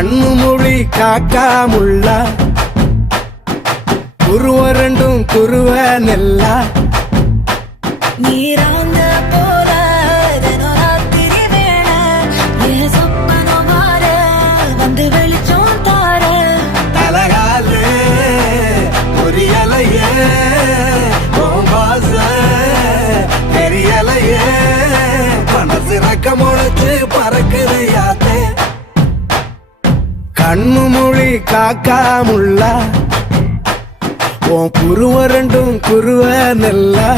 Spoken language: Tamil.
கண்ணு மொழி காக்காமுள்ள குருவ ரெண்டும் குருவ நெல்லா நீராந்த போல தினராத்திரி வேண என் சொப்பனம் மாற வந்து வெளிச்சம் தார தலகாலே புரியலையே பாச தெரியலையே மனசு ரக்க முளைச்சு பறக்குது யாத்தே கண்ணு மொழி காக்காமுள்ள உன் குருவ ரெண்டும் குருவ நெல்லா